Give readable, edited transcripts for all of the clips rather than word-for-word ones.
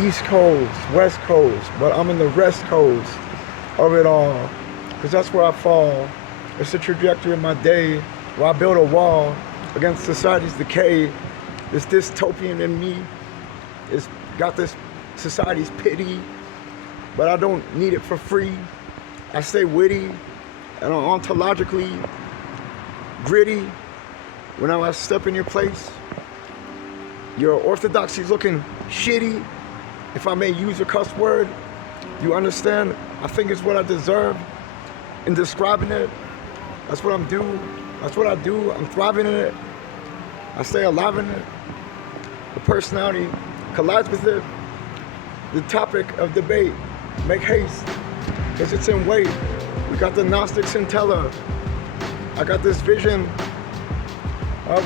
East Coast, West Coast, but I'm in the West Coast of it all, because that's where I fall. It's the trajectory of my day where I build a wall against society's decay. This dystopian in me is got this society's pity, but I don't need it for free. I stay witty and ontologically gritty. When I step in your place, your orthodoxy's looking shitty. If I may use a cuss word, you understand? I think it's what I deserve in describing it. That's what I'm doing. That's what I do. I'm thriving in it. I stay alive in it. The personality collides with it. The topic of debate, make haste, because it's in wait. We got the Gnostic scintilla. I got this vision of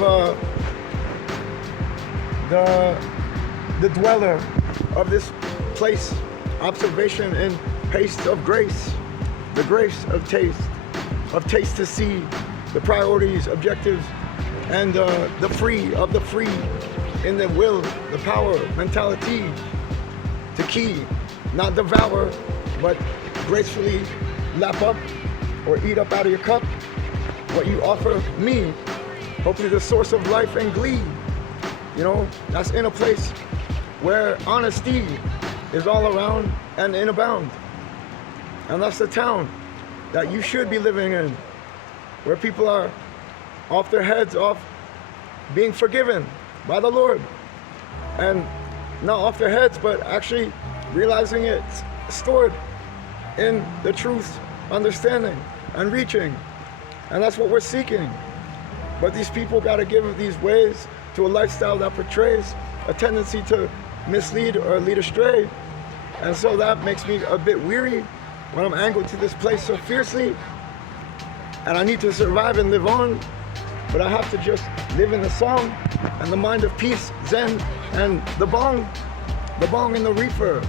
the dweller of this place, observation and haste of grace, the grace of taste to see, the priorities, objectives, and the free of the free in the will, the power, mentality to key, not devour, but gracefully lap up or eat up out of your cup what you offer me, hopefully the source of life and glee. You know, that's in a place where honesty is all around and in abound. And that's the town that you should be living in, where people are off their heads, off being forgiven by the Lord. And not off their heads, but actually realizing it's stored in the truth, understanding, and reaching. And that's what we're seeking. But these people got to give these ways to a lifestyle that portrays a tendency to mislead or lead astray. And so that makes me a bit weary when I'm angled to this place so fiercely. And I need to survive and live on, but I have to just live in the song and the mind of peace, Zen, and the bong and the reefer.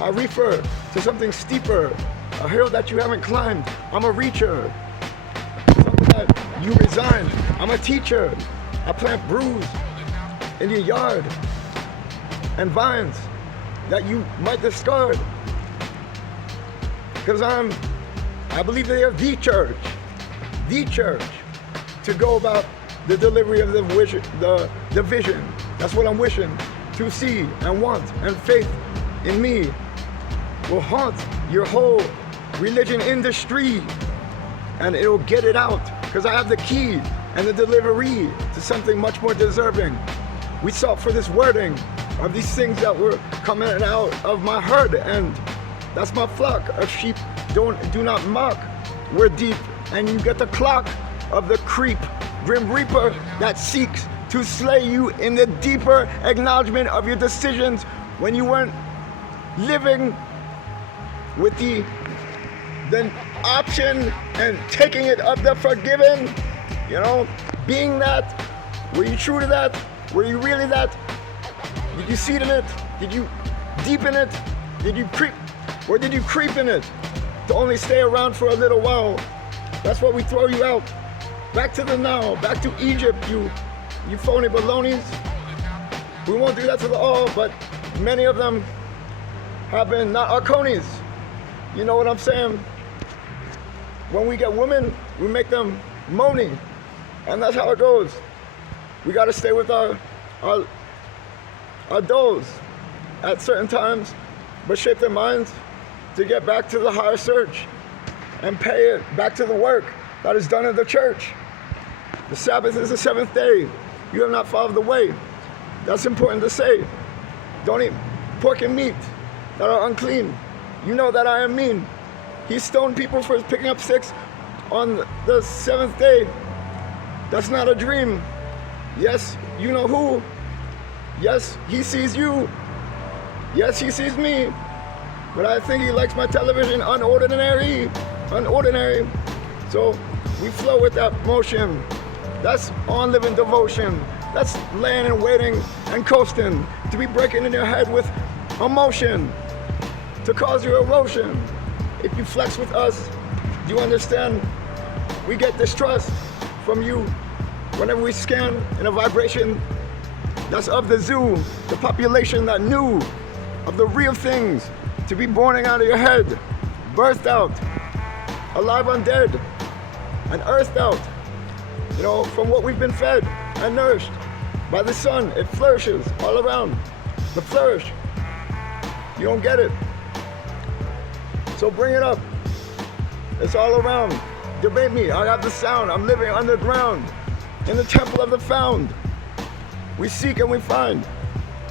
I refer to something steeper, a hill that you haven't climbed. I'm a reacher. Something that you resigned. I'm a teacher. I plant brews in your yard and vines that you might discard. Because I believe they are the church to go about the delivery of the vision. That's what I'm wishing to see and want, and faith in me will haunt your whole religion industry, and it'll get it out, because I have the key and the delivery to something much more deserving. We sought for this wording of these things that were coming out of my herd, and that's my flock of sheep. Do not mock. We're deep, and you get the clock of the creep, grim reaper that seeks to slay you in the deeper acknowledgement of your decisions when you weren't living with the option and taking it of the forgiven. You know, being that. Were you true to that? Were you really that? Did you seed in it? Did you deepen it? Did you creep? Or did you creep in it to only stay around for a little while? That's why we throw you out. Back to the now, back to Egypt, you phony balonies. We won't do that to the all, but many of them have been not our conies. You know what I'm saying? When we get women, we make them moaning. And that's how it goes. We gotta stay with our does at certain times, but shape their minds to get back to the higher search and pay it back to the work that is done in the church. The Sabbath is the seventh day. You have not followed the way. That's important to say. Don't eat pork and meat that are unclean. You know that I am mean. He stoned people for picking up sticks on the seventh day. That's not a dream. Yes, you know who. Yes, he sees you. Yes, he sees me. But I think he likes my television unordinary. So we flow with that motion. That's on living devotion. That's laying and waiting and coasting to be breaking in your head with emotion to cause your erosion. If you flex with us, do you understand? We get distrust from you whenever we scan in a vibration that's of the zoo, the population that knew of the real things to be born out of your head, birthed out, alive undead, and earthed out, from what we've been fed and nourished by the sun. It flourishes all around. The flourish. You don't get it. So bring it up. It's all around. Debate me. I got the sound. I'm living underground in the temple of the found. We seek and we find.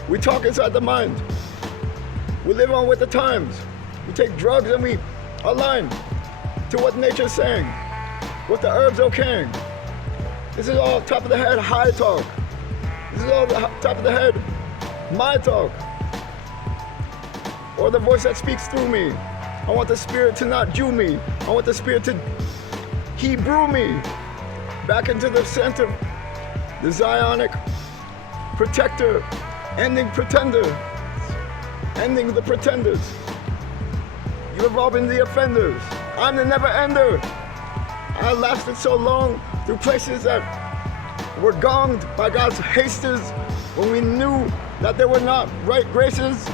We talk inside the mind. We live on with the times. We take drugs and we align to what nature's saying, what the herbs are okaying. This is all top of the head high talk. This is all the top of the head my talk. Or the voice that speaks through me. I want the Spirit to not Jew me. I want the Spirit to Hebrew me back into the center, the Zionic protector, ending pretender, ending the pretenders. You have all been the offenders. I'm the never ender. I lasted so long through places that were gonged by God's hasters when we knew that there were not right graces.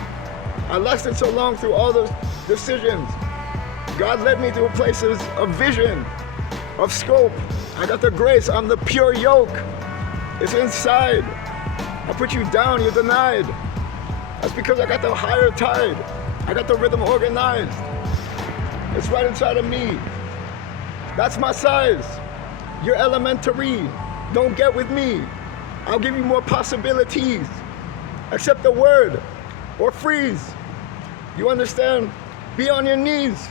I lasted so long through all those decisions. God led me through places of vision, of scope. I got the grace. I'm the pure yoke. It's inside. I put you down, you're denied. That's because I got the higher tide. I got the rhythm organized. It's right inside of me. That's my size. You're elementary. Don't get with me. I'll give you more possibilities. Accept the word or freeze. You understand? Be on your knees.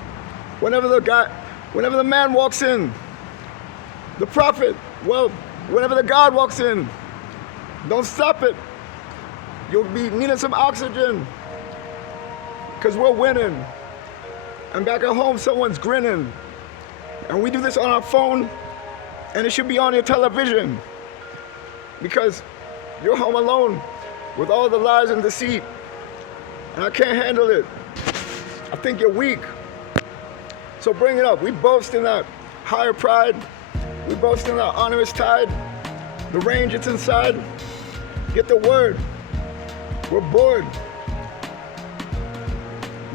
Whenever the man walks in, the prophet, whenever the God walks in, don't stop it. You'll be needing some oxygen because we're winning. And back at home, someone's grinning. And we do this on our phone, and it should be on your television because you're home alone with all the lies and deceit, and I can't handle it. I think you're weak. So bring it up. We boast in that higher pride. We boast in that honorous tide. The range, it's inside. Get the word. We're bored.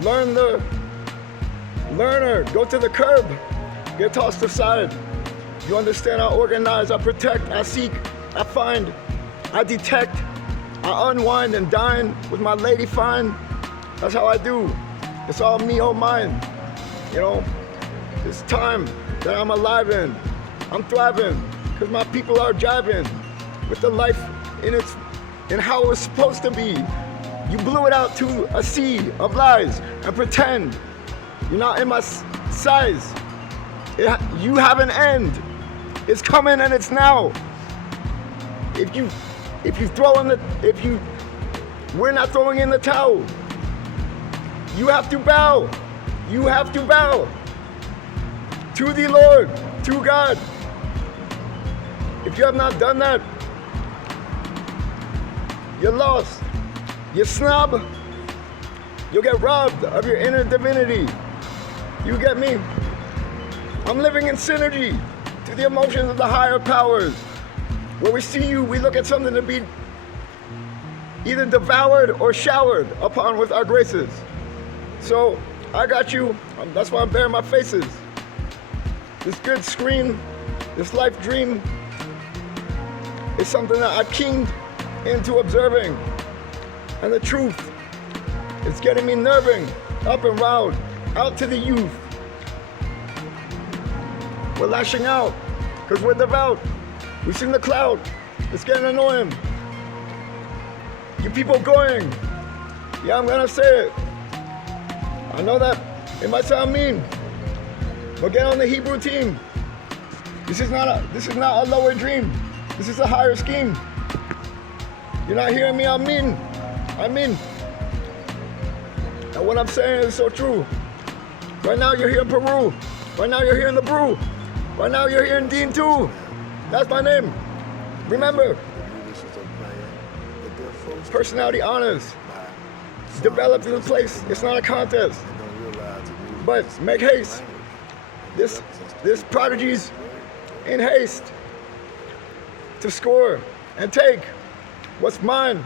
Learn the learner. Go to the curb. Get tossed aside. You understand? I organize, I protect, I seek, I find, I detect, I unwind and dine with my lady fine. That's how I do. It's all me, oh mine. It's time that I'm alive in. I'm thriving because my people are jiving with the life in how it was supposed to be. You blew it out to a sea of lies and pretend you're not in my size. You have an end. It's coming and it's now. We're not throwing in the towel. You have to bow. You have to bow to the Lord, to God. If you have not done that, you're lost. You snob. You'll get robbed of your inner divinity. You get me? I'm living in synergy to the emotions of the higher powers. Where we see you, we look at something to be either devoured or showered upon with our graces. So I got you. That's why I'm bearing my faces. This good screen, this life dream is something that I've keyed into observing. And the truth is getting me nerving, up and round, out to the youth. We're lashing out because we're devout. We've seen the cloud. It's getting annoying. You people going. Yeah, I'm gonna say it. I know that it might sound mean, but get on the Hebrew team. This is not a lower dream. This is a higher scheme. You're not hearing me, I mean. And what I'm saying is so true. Right now you're here in Peru. Right now you're here in the brew. Right now you're here in Dean 2. That's my name. Remember, personality honors. Developed in the place. It's not a contest. But make haste. This prodigy's in haste to score and take what's mine.